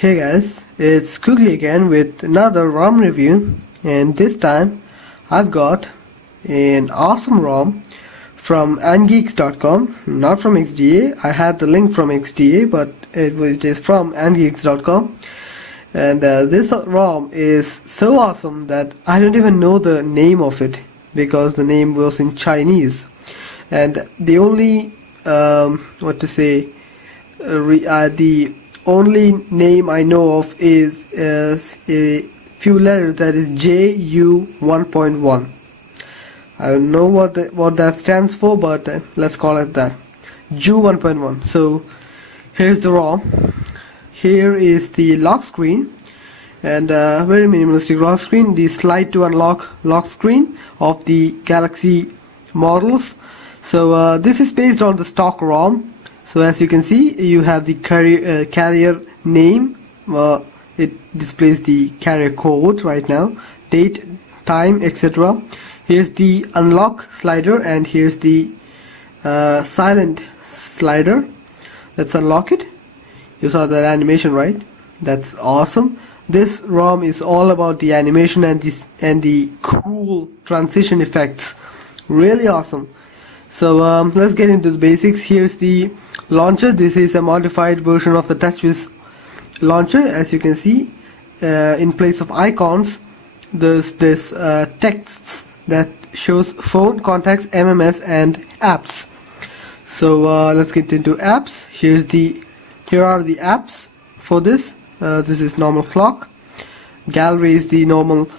Hey guys, it's Kugli again with another ROM review, and this time I've got an awesome ROM from Angeeks.com, not from XDA. I had the link from XDA, but it is from Angeeks.com, and this ROM is so awesome that I don't even know the name of it because the name was in Chinese, and the only the only name I know of is a few letters, that is JU 1.1. I don't know what that stands for, but let's call it that, JU 1.1. So here's the ROM. Here is the lock screen, and very minimalistic lock screen. The slide to unlock lock screen of the Galaxy models. So this is based on the stock ROM. So as you can see, you have the carrier name. It displays the carrier code right now, date, time, etc. Here's the unlock slider, and here's the silent slider. Let's unlock it. You saw that animation, right? That's awesome. This ROM is all about the animation and the cool transition effects. Really awesome. So let's get into the basics. Here's the launcher. This is a modified version of the TouchWiz launcher. As you can see, in place of icons, there's this texts that shows phone, contacts, MMS, and apps. So let's get into apps. Here are the apps for this. This is normal clock. Gallery is the normal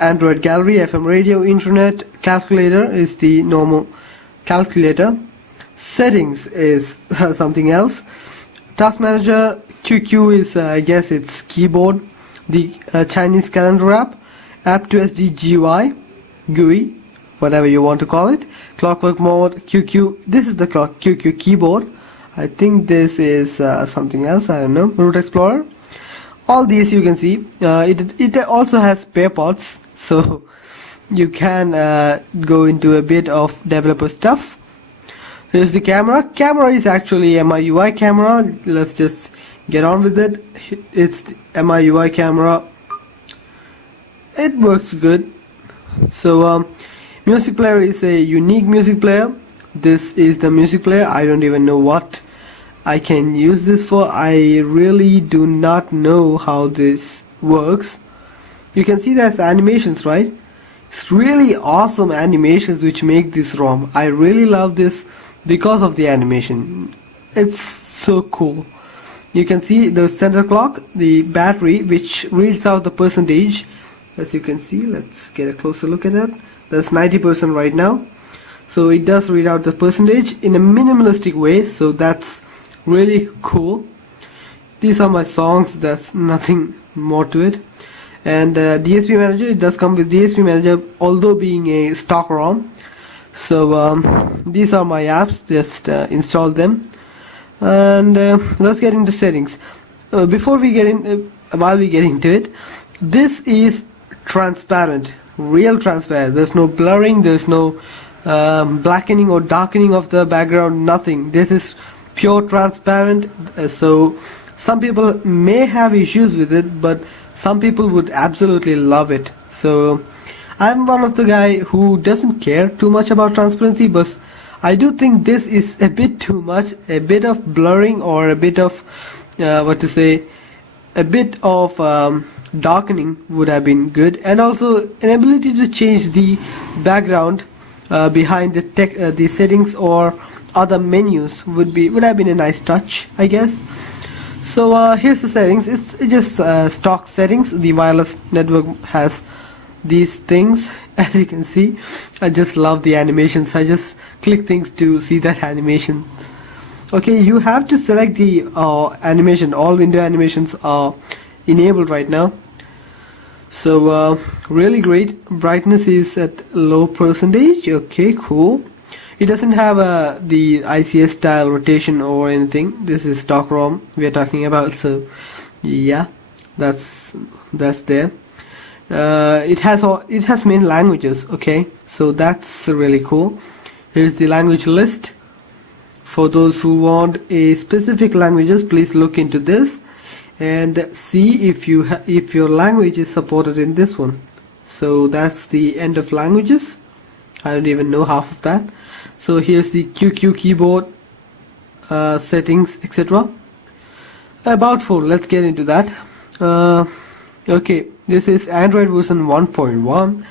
Android gallery. FM radio, internet. Calculator is the normal calculator. Settings is something else. Task manager. QQ is I guess it's keyboard. The Chinese calendar app. App to SD GUI, whatever you want to call it. Clockwork mode. QQ. This is the QQ keyboard. I think this is something else. I don't know. Root Explorer. All these you can see. It also has spare parts, so you can go into a bit of developer stuff. Here's the camera. Camera is actually MIUI camera. Let's just get on with it. It's the MIUI camera. It works good. So music player is a unique music player. This is the music player. I don't even know what I can use this for. I really do not know how this works. You can see that's animations, right? It's really awesome animations which make this ROM. I really love this because of the animation. It's so cool. You can see the center clock, the battery, which reads out the percentage. As you can see, let's get a closer look at that. That's 90% right now. So it does read out the percentage in a minimalistic way, so that's really cool. These are my songs. That's nothing more to it. And DSP manager, it does come with DSP manager, although being a stock ROM. So these are my apps. Just install them, and let's get into settings. While we get into it, this is transparent, real transparent. There's no blurring, there's no blackening or darkening of the background, nothing. This is pure transparent. So some people may have issues with it, but some people would absolutely love it. So I'm one of the guy who doesn't care too much about transparency, but I do think this is a bit too much. A bit of blurring or a bit of darkening would have been good, and also an ability to change the background behind the settings or other menus would have been a nice touch, I guess. So here's the settings. It's just stock settings. The wireless network has these things. As you can see, I just love the animations. I just click things to see that animation. Okay, you have to select the animation. All window animations are enabled right now. So really great. Brightness is at low percentage. Okay, cool. It doesn't have the ICS style rotation or anything. This is stock ROM we are talking about. So yeah, that's there. It has main languages. Okay, so that's really cool. Here's the language list. For those who want a specific languages, please look into this. and see if your language is supported in this one. So that's the end of languages. I don't even know half of that. So here's the QQ keyboard settings, etc. About phone, let's get into that. Okay, this is Android version 1.1.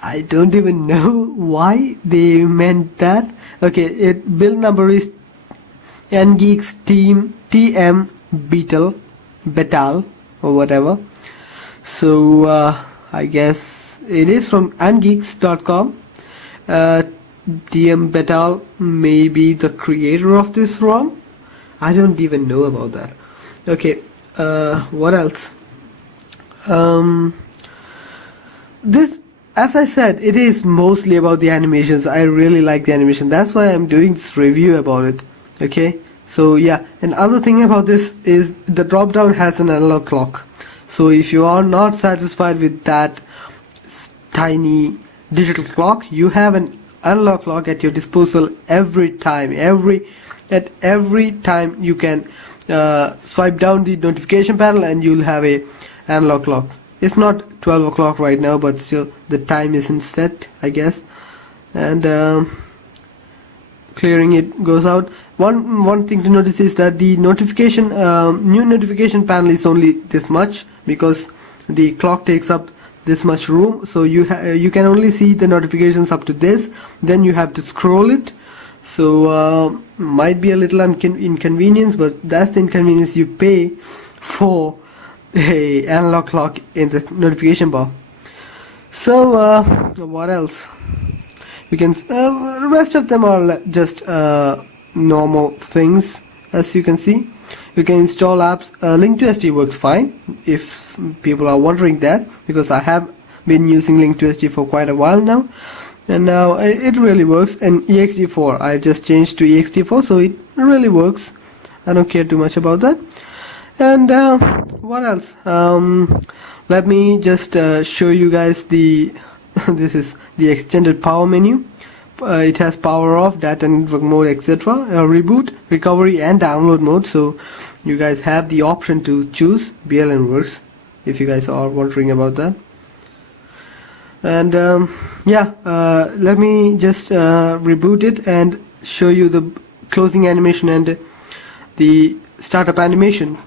I don't even know why they meant that. Okay, build number is Angeeks TM Betal or whatever. So I guess it is from angeeks.com. TM Betal may be the creator of this ROM. I don't even know about that. Okay, what else? This, as I said, it is mostly about the animations. I really like the animation. That's why I'm doing this review about it. Okay, so yeah, another thing about this is the drop down has an analog clock. So if you are not satisfied with that tiny digital clock, you have an analog clock at your disposal every time. Every time you can swipe down the notification panel and you'll have a analog clock. It's not 12 o'clock right now, but still the time isn't set, I guess. And clearing it goes out. One thing to notice is that the notification new notification panel is only this much, because the clock takes up this much room. So you can only see the notifications up to this. Then you have to scroll it. So might be a little inconvenience, but that's the inconvenience you pay for a analog clock in the notification bar. So what else? We can the rest of them are just normal things. As you can see, you can install apps. Link2SD works fine, if people are wondering that, because I have been using Link2SD for quite a while now, and now it really works. And ext4, I just changed to ext4, so it really works. I don't care too much about that. And what else? Let me just show you guys the this is the extended power menu. It has power off, data network mode, etc., reboot, recovery, and download mode. So you guys have the option to choose. BLN works, if you guys are wondering about that. And yeah, let me just reboot it and show you the closing animation and the startup animation.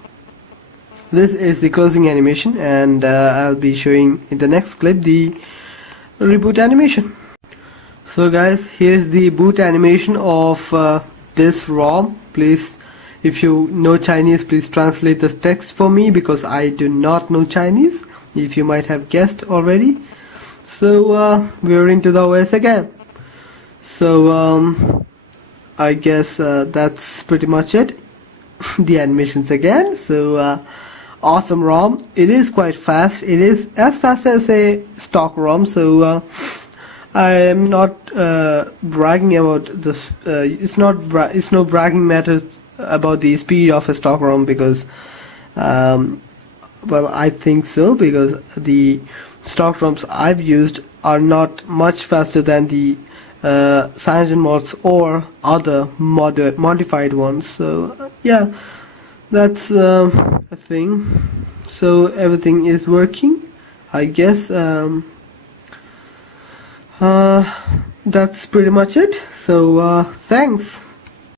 This is the closing animation, and I'll be showing in the next clip the reboot animation. So guys, here's the boot animation of this ROM. Please, if you know Chinese, please translate the text for me, because I do not know Chinese, if you might have guessed already. So we're into the OS again. So I guess that's pretty much it. The animations again. So awesome ROM. It is quite fast. It is as fast as a stock ROM. So I am not bragging about this. It's no bragging matters about the speed of a stock ROM, because well, I think so, because the stock ROMs I've used are not much faster than the CyanogenMods or other modified ones. So yeah, that's a thing. So everything is working, I guess. That's pretty much it. So thanks.